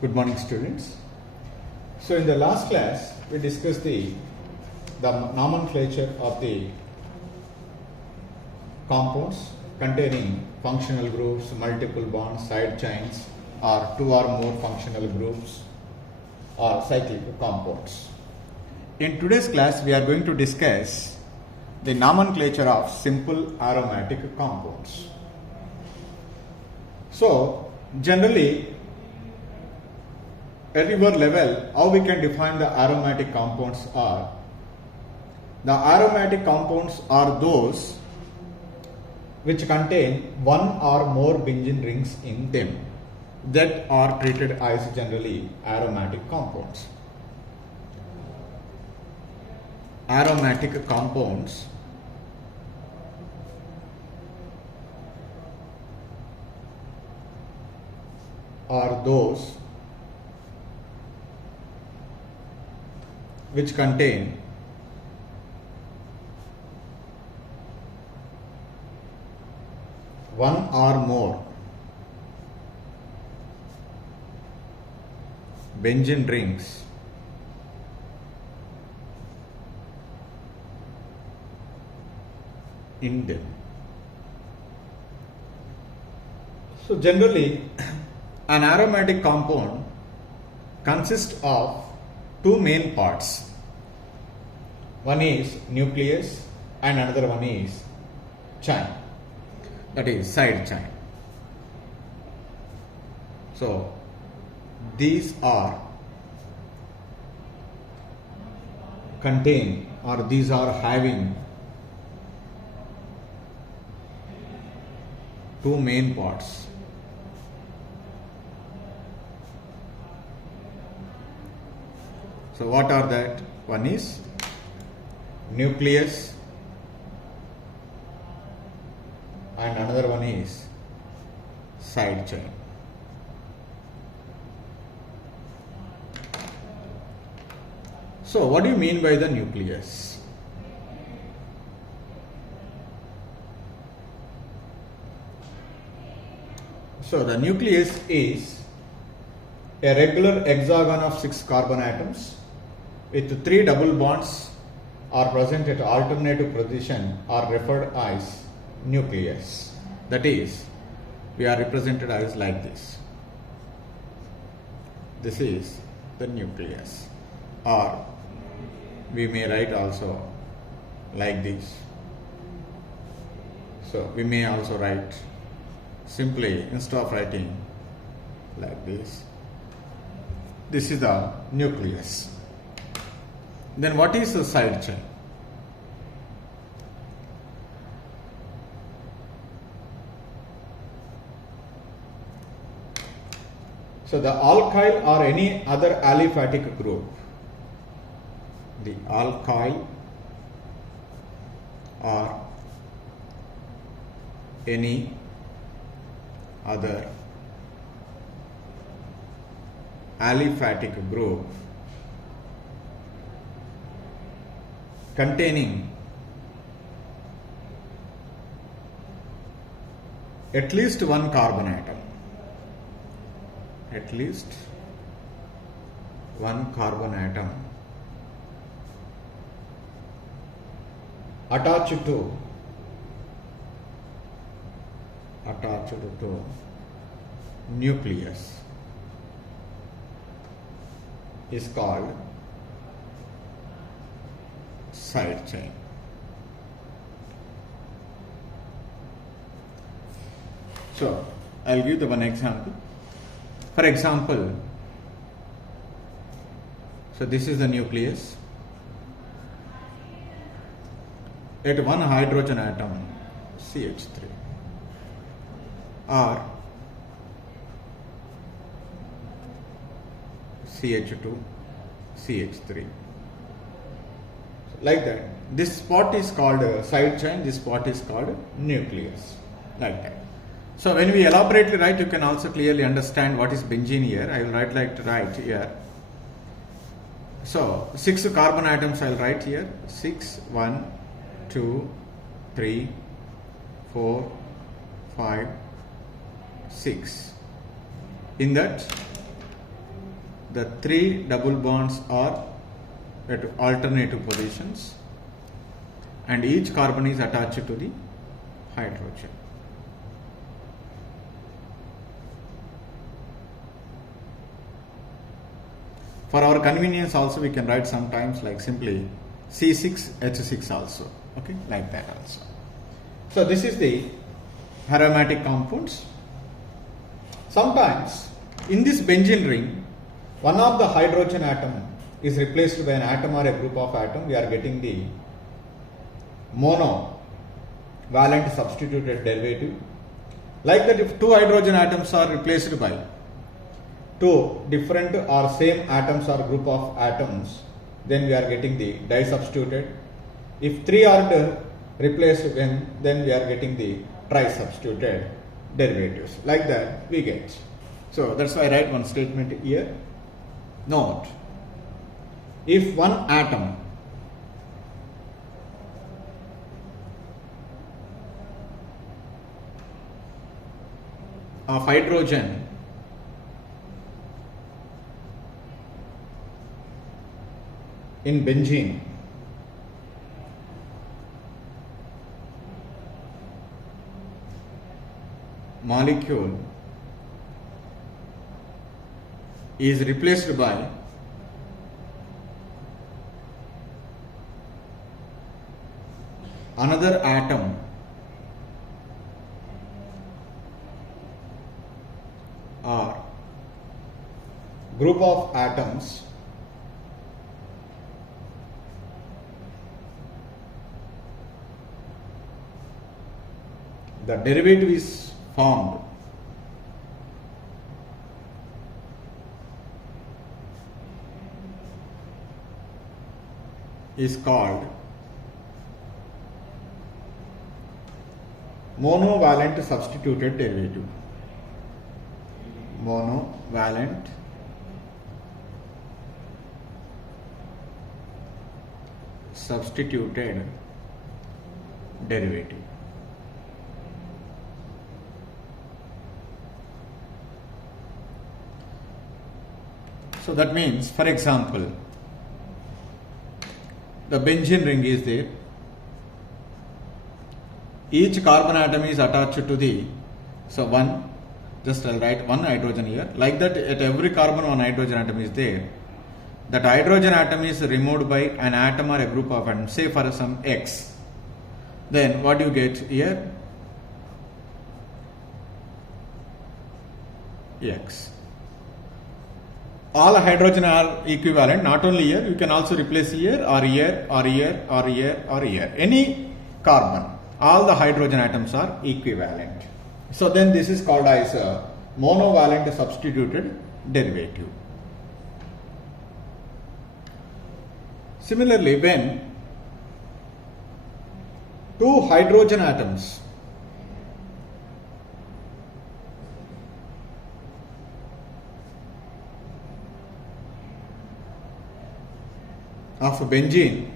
Good morning, students. So in the last class we discussed the nomenclature of the compounds containing functional groups, multiple bonds, side chains, or two or more functional groups, or cyclic compounds. In today's class we are going to discuss the nomenclature of simple aromatic compounds. So generally at your level, how we can define the aromatic compounds are: the aromatic compounds are those which contain one or more benzene rings in them that are treated as generally aromatic compounds. Aromatic compounds are those which contain one or more benzene rings in them. So generally an aromatic compound consists of two main parts. One is nucleus and another one is chain, that is side chain. So these are having two main parts. So what are that? One is nucleus and another one is side chain. So what do you mean by the nucleus? So the nucleus is a regular hexagon of 6 carbon atoms with 3 double bonds are present at alternative position are referred as nucleus. That is, we are represented as like this. This is the nucleus, or we may write also like this. So we may also write simply, instead of writing like this, this is the nucleus. Then what is the side chain? So the alkyl or any other aliphatic group, the alkyl or any other aliphatic group containing at least one carbon atom, attached to nucleus is called side chain. So I'll give the one example. For example, so this is the nucleus. At one hydrogen atom, CH3, or CH2, CH3. Like that. This spot is called side chain, this spot is called nucleus. Like that. So when we elaborately write, you can also clearly understand what is benzene here. I will write here. So 6 carbon atoms I will write here. 6, 1, 2, 3, 4, 5, 6. In that the 3 double bonds are at alternative positions and each carbon is attached to the hydrogen. For our convenience also we can write sometimes like simply C6H6 also, okay, like that also. So this is the aromatic compounds. Sometimes in this benzene ring, one of the hydrogen atom is replaced by an atom or a group of atom. We are getting the monovalent substituted derivative. Like that, if 2 hydrogen atoms are replaced by 2 different or same atoms or group of atoms, then we are getting the disubstituted. If 3 are replaced, then we are getting the trisubstituted derivatives. Like that we get. So that's why I write one statement here. Note, if one atom of hydrogen in benzene molecule is replaced by another atom or group of atoms, the derivative is formed is called monovalent substituted derivative. Monovalent substituted derivative. So that means, for example, the benzene ring is there. Each carbon atom is attached to the, so one, just I'll write one hydrogen here. Like that, at every carbon one hydrogen atom is there. That hydrogen atom is removed by an atom or a group of atoms, say for some X. Then what do you get here? X. All hydrogen are equivalent, not only here, you can also replace here or here or here or here or here. Any carbon, all the hydrogen atoms are equivalent. So then this is called as a monovalent substituted derivative. Similarly, when 2 hydrogen atoms of benzene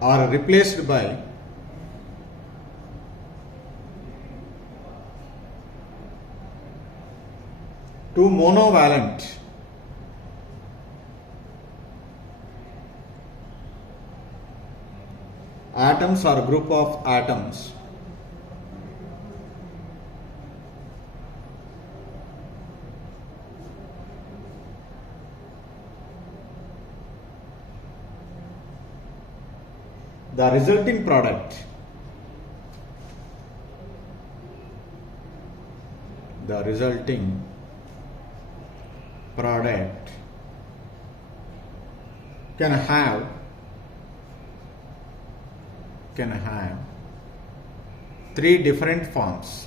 are replaced by two monovalent atoms or group of atoms, the resulting product can have three different forms.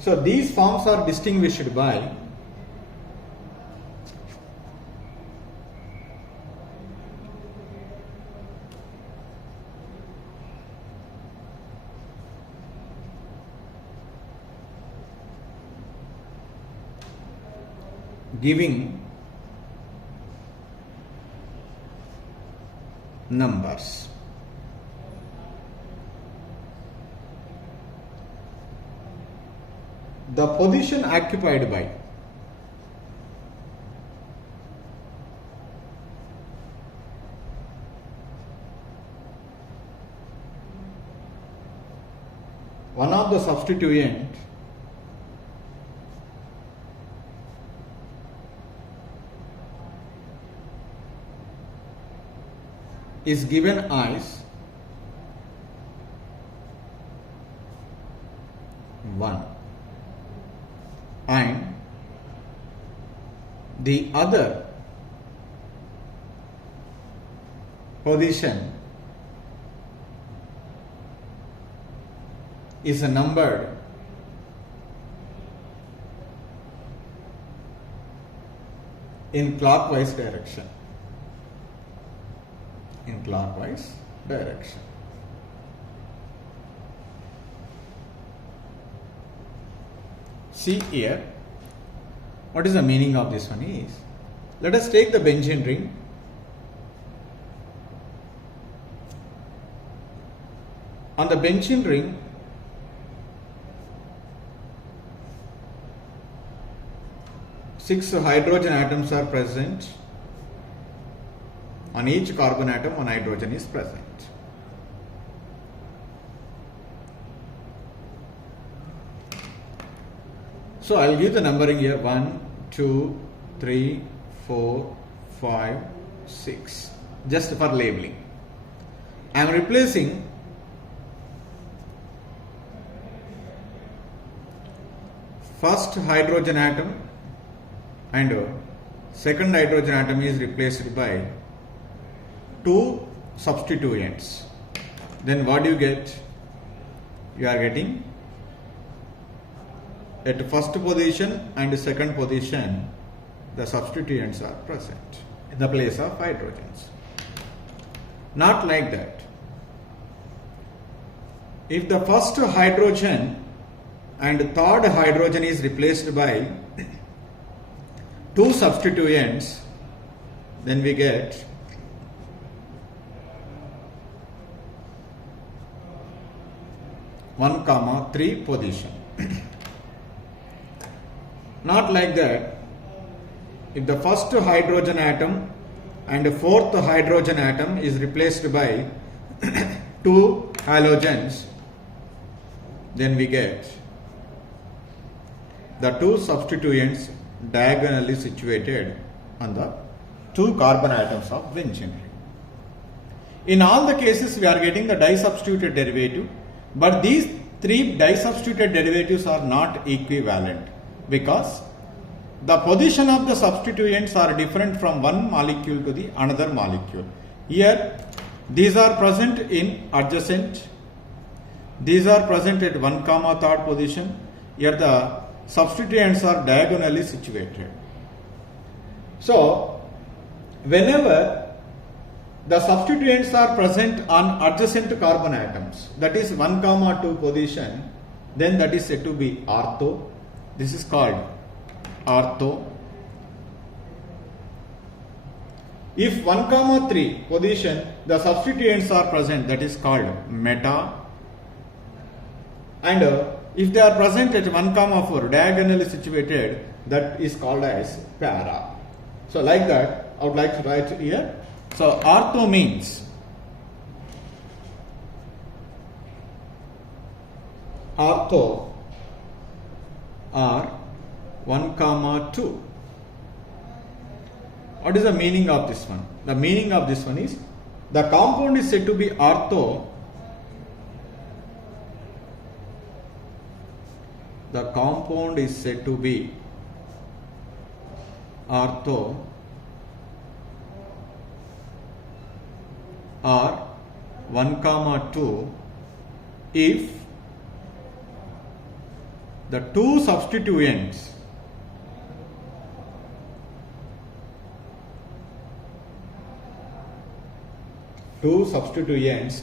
So these forms are distinguished by giving numbers. The position occupied by one of the substituent is given as 1 and the other position is numbered in clockwise direction. In clockwise direction. See here, what is the meaning of this one is, let us take the benzene ring. On the benzene ring, six hydrogen atoms are present. On each carbon atom, one hydrogen is present. So I will give the numbering here 1, 2, 3, 4, 5, 6, just for labeling. I am replacing first hydrogen atom and second hydrogen atom is replaced by two substituents. Then what do you get? You are getting at first position and second position the substituents are present in the place of hydrogens. Not like that. If the first hydrogen and third hydrogen is replaced by two substituents, then we get one comma 3 position. Not like that. If the first hydrogen atom and fourth hydrogen atom is replaced by two halogens, then we get the two substituents diagonally situated on the two carbon atoms of benzene. In all the cases we are getting the disubstituted derivative, but these three disubstituted derivatives are not equivalent because the position of the substituents are different from one molecule to the another molecule. Here these are present in adjacent, these are present at 1, 3rd position. Here the substituents are diagonally situated. So whenever the substituents are present on adjacent carbon atoms, that is 1, 2 position, then that is said to be ortho. This is called ortho. If 1, 3 position the substituents are present, that is called meta. And if they are present at 1, 4 diagonally situated, that is called as para. So like that I would like to write here. So ortho means ortho are 1, 2. What is the meaning of this one? The meaning of this one is the compound is said to be ortho. The compound is said to be ortho or 1, 2 if the two substituents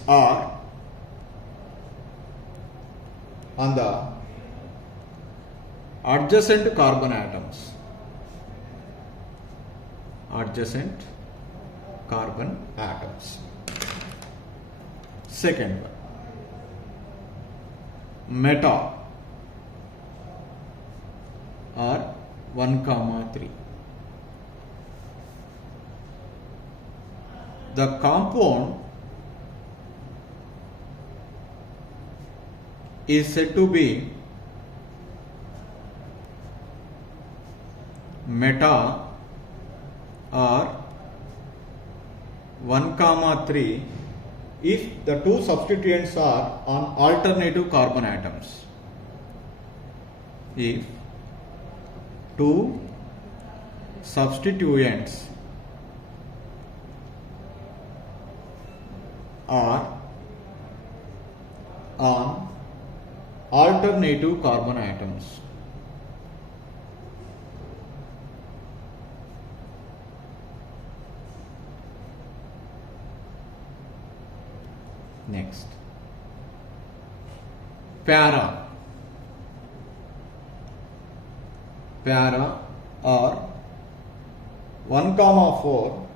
are on the adjacent carbon atoms. Adjacent carbon atoms. Second one, meta or 1, 3. The compound is said to be meta or 1, 3 if the two substituents are on alternative carbon atoms. If two substituents are on alternative carbon atoms. Next, para or 1, 4.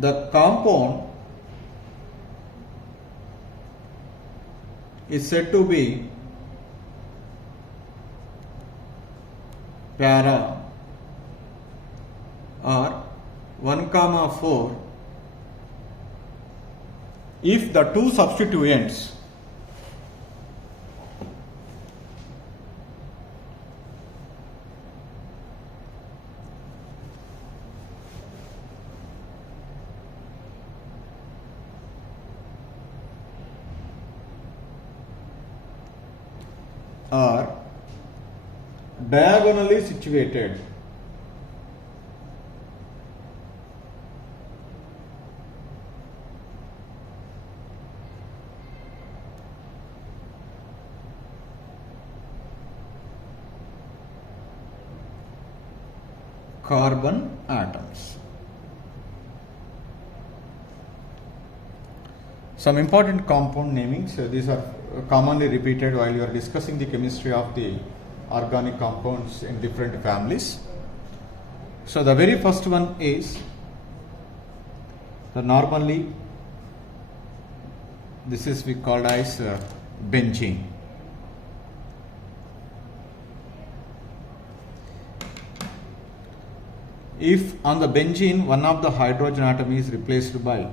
The compound is said to be para or 1, 4 if the two substituents are diagonally situated. Carbon atoms. Some important compound namings. These are commonly repeated while you are discussing the chemistry of the organic compounds in different families. So the very first one is, normally this is we called as benzene. If on the benzene one of the hydrogen atom is replaced by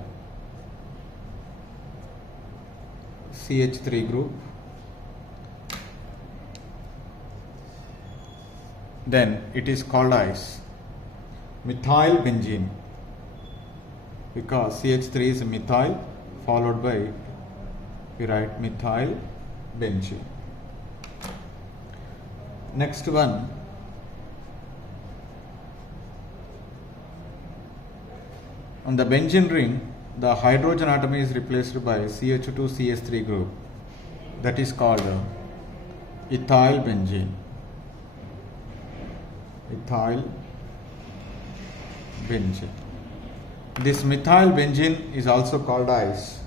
CH3 group, then it is called as methyl benzene, because CH3 is methyl followed by, we write methyl benzene. Next one, on the benzene ring, the hydrogen atom is replaced by CH2CH3 group, that is called ethyl benzene. Ethyl benzene. This methyl benzene is also called as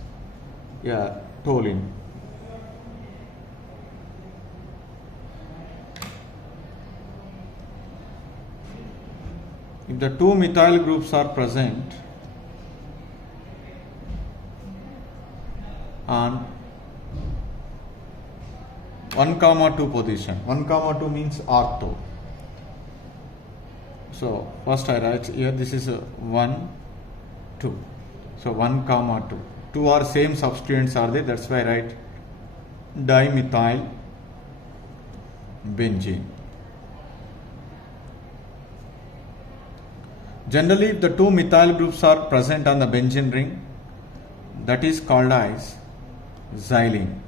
toluene. If the two methyl groups are present on 1, 2 position, 1, 2 means ortho. So first I write here, this is 1, 2. So 1, 2. Two are same substituents are there, that's why I write dimethyl benzene. Generally, if the two methyl groups are present on the benzene ring, that is called as xylene.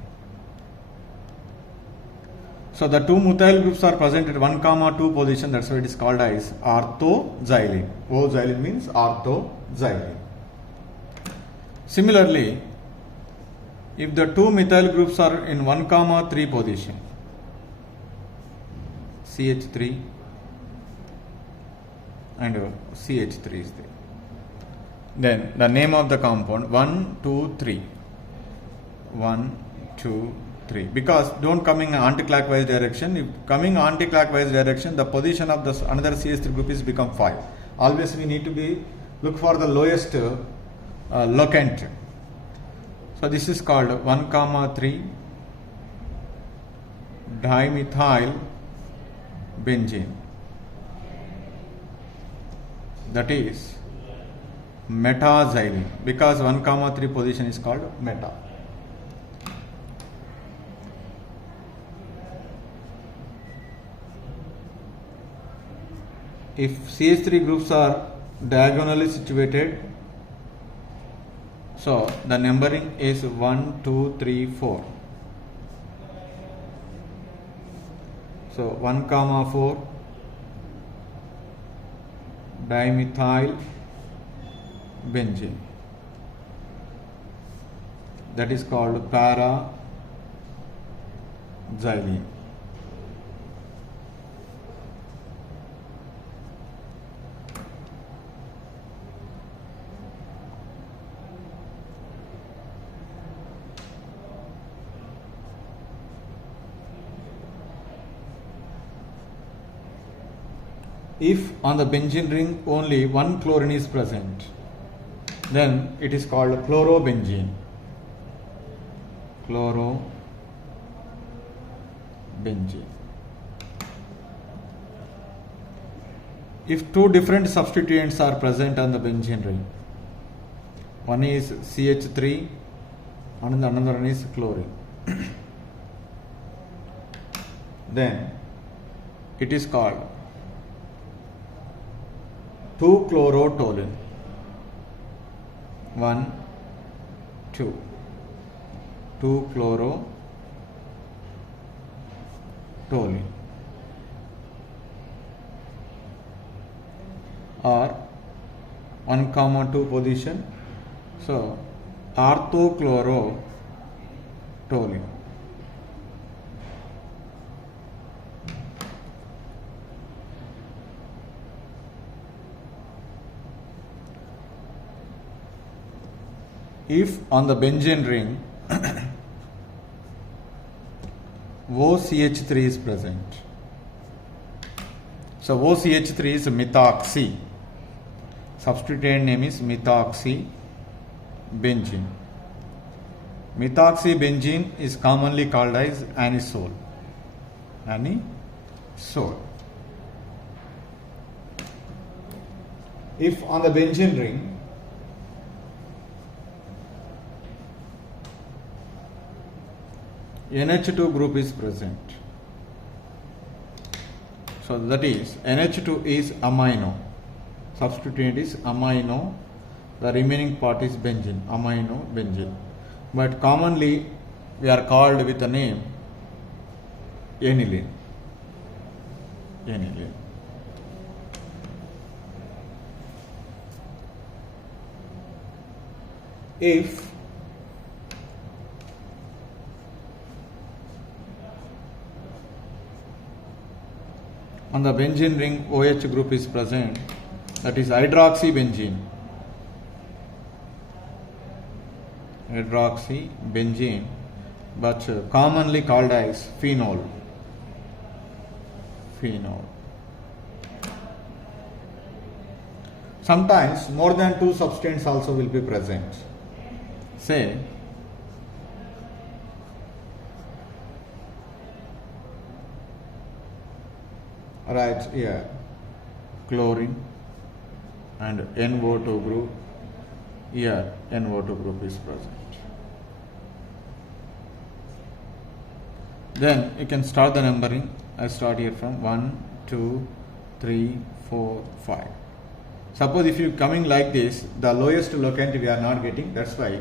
So the two methyl groups are present at 1, 2 position, that's why it is called as orthoxylene. O-xylene means orthoxylene. Similarly, if the two methyl groups are in 1, 3 position, CH3 and CH3 is there, then the name of the compound 1, 2, 3. 1, 2, 3. Because don't come in anti-clockwise direction. If coming anti-clockwise direction, the position of the another CH3 group is become 5. Always we need to look for the lowest locant So this is called 1,3 dimethyl benzene. That is metaxylene, because 1,3 position is called meta. If CH3 groups are diagonally situated, so the numbering is 1, 2, 3, 4. So 1,4 dimethyl benzene, that is called para-xylene. If on the benzene ring only one chlorine is present, then it is called chlorobenzene. Chlorobenzene. If two different substituents are present on the benzene ring, one is CH3 and another one is chlorine, then it is called 2-chlorotoluene. 1, 2. 2-chlorotoluene. Or 1,2 position. So orthochlorotoluene. If on the benzene ring OCH3 is present, so OCH3 is methoxy. Substituent name is methoxybenzene. Methoxybenzene is commonly called as anisole. Anisole. If on the benzene ring NH2 group is present, so that is NH2 is amino, substituent is amino, the remaining part is benzene, amino benzene, but commonly we are called with the name aniline. Aniline. If on the benzene ring OH group is present, that is hydroxybenzene. Hydroxybenzene, but commonly called as phenol. Phenol. Sometimes more than two substances also will be present. Say right here chlorine and NO2 group, here NO2 group is present. Then you can start the numbering. I start here from 1, 2, 3, 4, 5. Suppose if you coming like this, the lowest locant we are not getting, that's why.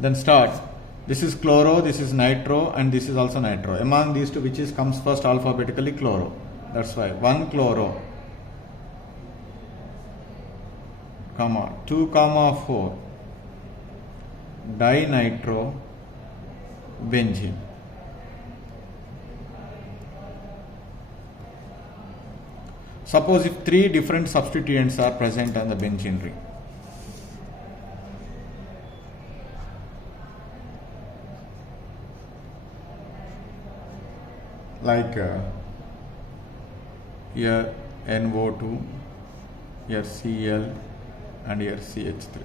Then start. This is chloro, this is nitro, and this is also nitro. Among these two, which is comes first alphabetically, chloro. That's why 1 chloro, comma 2, comma 4 dinitro benzene. Suppose if three different substituents are present on the benzene ring, like here NO2, here Cl, and here CH3.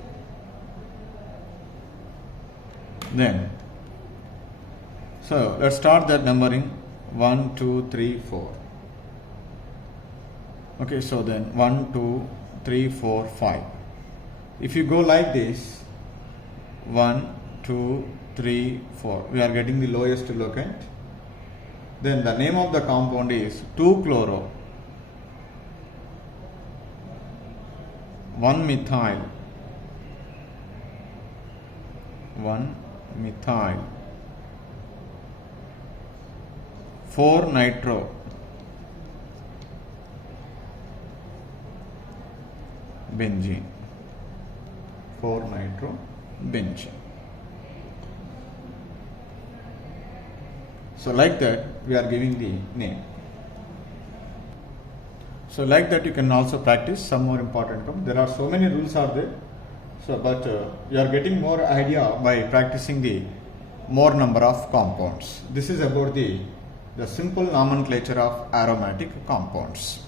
Then, so let's start that numbering 1, 2, 3, 4. Okay, so then 1, 2, 3, 4, 5. If you go like this, 1, 2, 3, 4, we are getting the lowest locant. Then the name of the compound is 2-chloro, 1-methyl, 1-methyl, 4-nitro, benzene, 4-nitro benzene. So like that we are giving the name. So like that you can also practice some more important terms. There are so many rules are there. So but you are getting more idea by practicing the more number of compounds. This is about the simple nomenclature of aromatic compounds.